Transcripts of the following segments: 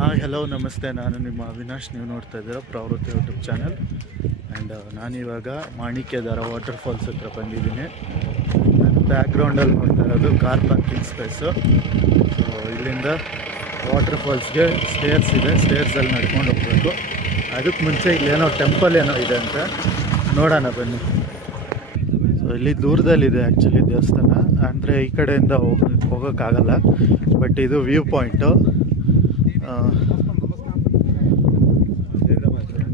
Hi hello ನಮಸ್ತೆ, ನಾನು ನಿಮ್ಮ ಅವಿನಾಶ್. ನೀವು ನೋಡ್ತಾ ಇದ್ದೀರಾ ಪ್ರವೃತ್ತಿ ಯೂಟ್ಯೂಬ್ ಚಾನಲ್. ಆ್ಯಂಡ್ ನಾನಿವಾಗ ಮಾಣಿಕ್ಯಧಾರ ವಾಟರ್ ಫಾಲ್ಸ್ ಹತ್ರ ಬಂದಿದ್ದೀನಿ. ನಾನು ಬ್ಯಾಕ್ಗ್ರೌಂಡಲ್ಲಿ ನೋಡ್ತಾ ಇರೋದು ಕಾರ್ ಪಾರ್ಕಿಂಗ್ ಸ್ಪೇಸು. ಸೊ ಇಲ್ಲಿಂದ ವಾಟರ್ ಫಾಲ್ಸ್ಗೆ ಸ್ಟೇರ್ಸ್ ಇದೆ, ಸ್ಟೇರ್ಸಲ್ಲಿ ನಡ್ಕೊಂಡು ಹೋಗಬೇಕು. ಅದಕ್ಕೆ ಮುಂಚೆ ಇಲ್ಲೇನೋ ಟೆಂಪಲ್ ಏನೋ ಇದೆ ಅಂತ ನೋಡೋಣ ಬನ್ನಿ. ಸೊ ಇಲ್ಲಿ ದೂರದಲ್ಲಿದೆ ಆ್ಯಕ್ಚುಲಿ ದೇವಸ್ಥಾನ, ಅಂದರೆ ಈ ಕಡೆಯಿಂದ ಹೋಗೋಕ್ಕಾಗಲ್ಲ. ಬಟ್ ಇದು ವ್ಯೂ ಪಾಯಿಂಟು.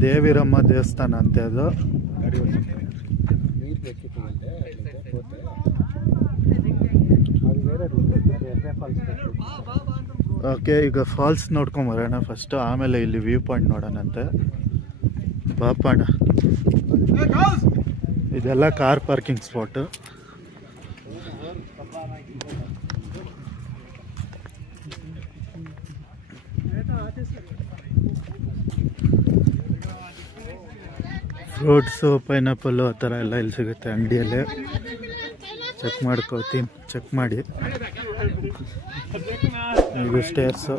ದೇವಿರಮ್ಮ ದೇವಸ್ಥಾನ ಅಂತೆ ಅದು. ಓಕೆ, ಈಗ ಫಾಲ್ಸ್ ನೋಡ್ಕೊಂಬರೋಣ ಫಸ್ಟು, ಆಮೇಲೆ ಇಲ್ಲಿ ವ್ಯೂ ಪಾಯಿಂಟ್ ನೋಡೋಣಂತೆ. ಬಾಪಣ್ಣ, ಇದೆಲ್ಲ car parking spot. Fruits, pineapple ಆ ಥರ ಎಲ್ಲ ಇಲ್ಲಿ ಸಿಗುತ್ತೆ ಅಂಗಡಿಯಲ್ಲೇ. ಚೆಕ್ ಮಾಡಿ. ಇದು ಸ್ಟೇರ್ಸು.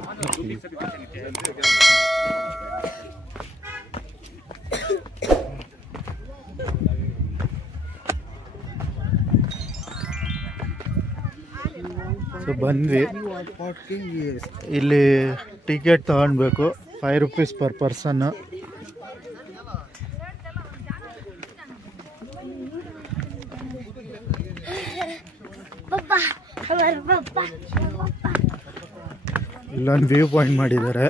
ಸೊ ಬಂದ್ವಿ. ಇಲ್ಲಿ ಟಿಕೆಟ್ ತಗೊಳ್ಬೇಕು, 5 rupees per person. ಇಲ್ಲೊಂದು ವ್ಯೂ ಪಾಯಿಂಟ್ ಮಾಡಿದ್ದಾರೆ.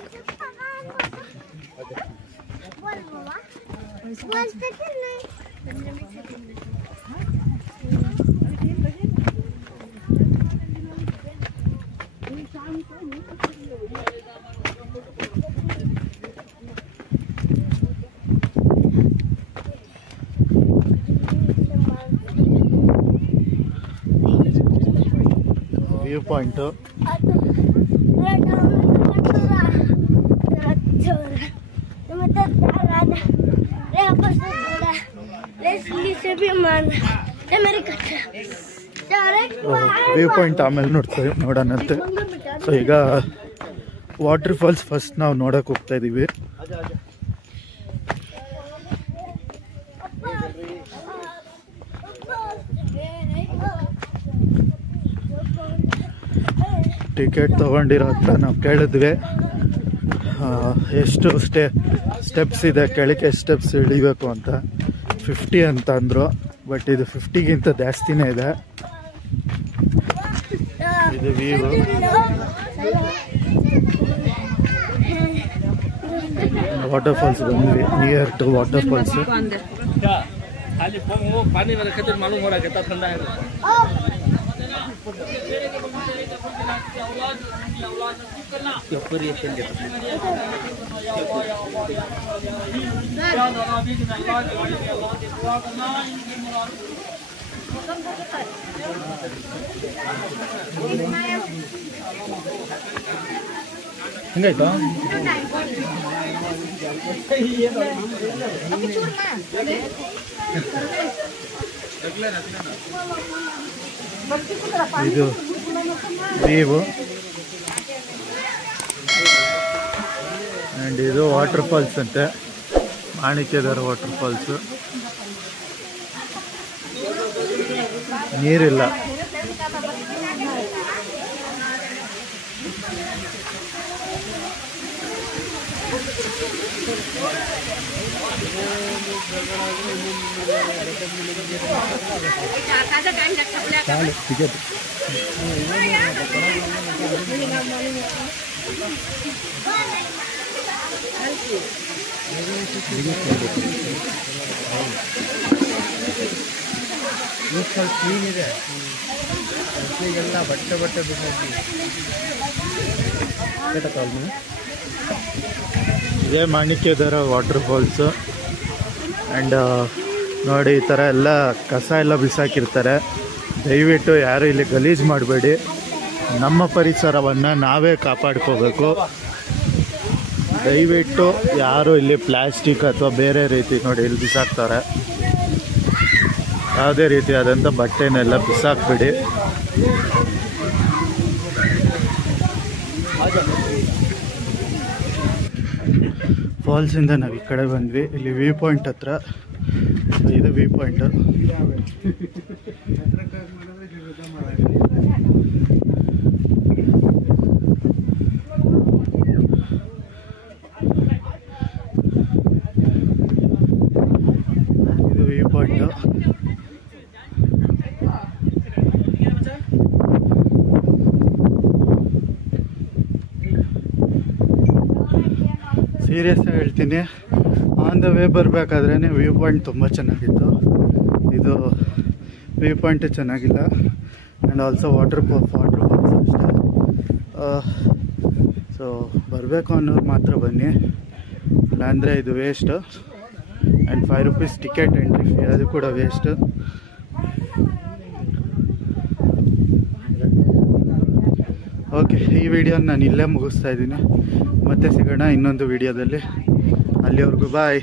View point. ವ್ಯೂ ಪಾಯಿಂಟ್ ಆಮೇಲೆ ನೋಡೋಣಂತೆ. ಸೊ ಈಗ ವಾಟರ್ ಫಾಲ್ಸ್ ಫಸ್ಟ್ ನಾವು ನೋಡಕ್ಕೆ ಹೋಗ್ತಾ ಇದ್ದೀವಿ. ಟಿಕೆಟ್ ತೊಗೊಂಡಿರೋ ಹತ್ರ ನಾವು ಕೇಳಿದ್ವಿ ಎಷ್ಟು ಸ್ಟೆಪ್ಸ್ ಇದೆ, ಕೆಳಗೆ ಎಷ್ಟು ಸ್ಟೆಪ್ಸ್ ಇಳಿಬೇಕು ಅಂತ. 50 ಅಂತ ಅಂದರು. ಬಟ್ ಇದು 50ಗಿಂತ ಜಾಸ್ತಿನೇ ಇದೆ. ಇದು ವ್ಯೂ. ವಾಟರ್ ಫಾಲ್ಸ್ ಬಂದ್ವಿ, ನಿಯರ್ ಟು ವಾಟರ್ ಫಾಲ್ಸ್. ಹಿಂಗಾಯ್ತು. ಇದು ವ್ಯೂ. ಆ್ಯಂಡ್ ಇದು ವಾಟರ್ ಫಾಲ್ಸ್ ಅಂತೆ, ಮಾಣಿಕ್ಯಧಾರ ವಾಟರ್ ಫಾಲ್ಸು. ನೀರಿಲ್ಲ. ಸ್ವಲ್ಪ ಕ್ಲೀನ್ ಇದೆ, ಎಲ್ಲ ಬಟ್ಟೆ ಇದೇ ಮಾಣಿಕ್ಯಧಾರ ವಾಟರ್ ಫಾಲ್ಸು. ಆ್ಯಂಡ್ ನೋಡಿ, ಈ ಥರ ಎಲ್ಲ ಕಸ ಎಲ್ಲ ಬಿಸಾಕಿರ್ತಾರೆ. ದಯವಿಟ್ಟು ಯಾರು ಇಲ್ಲಿ ಗಲೀಜು ಮಾಡಬೇಡಿ. ನಮ್ಮ ಪರಿಸರವನ್ನು ನಾವೇ ಕಾಪಾಡ್ಕೋಬೇಕು. ದಯವಿಟ್ಟು ಯಾರು ಇಲ್ಲಿ ಪ್ಲಾಸ್ಟಿಕ್ ಅಥವಾ ಬೇರೆ ರೀತಿ ನೋಡಿ ಇಲ್ಲಿ ಬಿಸಾಕ್ತಾರೆ. ಯಾವುದೇ ರೀತಿಯಾದಂಥ ಬಟ್ಟೆನೆಲ್ಲ ಬಿಸಾಕ್ಬಿಡಿ. ಫಾಲ್ಸಿಂದ ನಾವು ಈ ಕಡೆ ಬಂದ್ವಿ. ಇಲ್ಲಿ ವ್ಯೂ ಪಾಯಿಂಟ್ ಹತ್ರ, ಇದು ವ್ಯೂ ಪಾಯಿಂಟ್. ಇದು ವ್ಯೂ ಪಾಯಿಂಟ್. ಸೀರಿಯಸ್ ಆಗಿ ಹೇಳ್ತೀನಿ, ಆನ್ ದ ವೇ ಬರಬೇಕಾದ್ರೇ ವ್ಯೂ ಪಾಯಿಂಟ್ ತುಂಬ ಚೆನ್ನಾಗಿತ್ತು. ಇದು ವ್ಯೂ ಪಾಯಿಂಟ್ ಚೆನ್ನಾಗಿಲ್ಲ. ಆ್ಯಂಡ್ ಆಲ್ಸೋ ವಾಟರ್ ಫಾಲ್ಸ್ ಅಷ್ಟೇ. ಸೊ ಬರಬೇಕು ಅನ್ನೋರು ಮಾತ್ರ ಬನ್ನಿ, ಇಲ್ಲಾಂದರೆ ಇದು waste. And 5 rupees ticket entry fee, ಅದು ಕೂಡ ವೇಸ್ಟ್. ಓಕೆ, ಈ ವಿಡಿಯೋನ ನಾನು ಇಲ್ಲೇ ಮುಗಿಸ್ತಾ ಇದ್ದೀನಿ. ಮತ್ತೆ ಸಿಗೋಣ ಇನ್ನೊಂದು ವಿಡಿಯೋದಲ್ಲಿ. ಅಲ್ಲಿವರೆಗೂ ಬಾಯ್.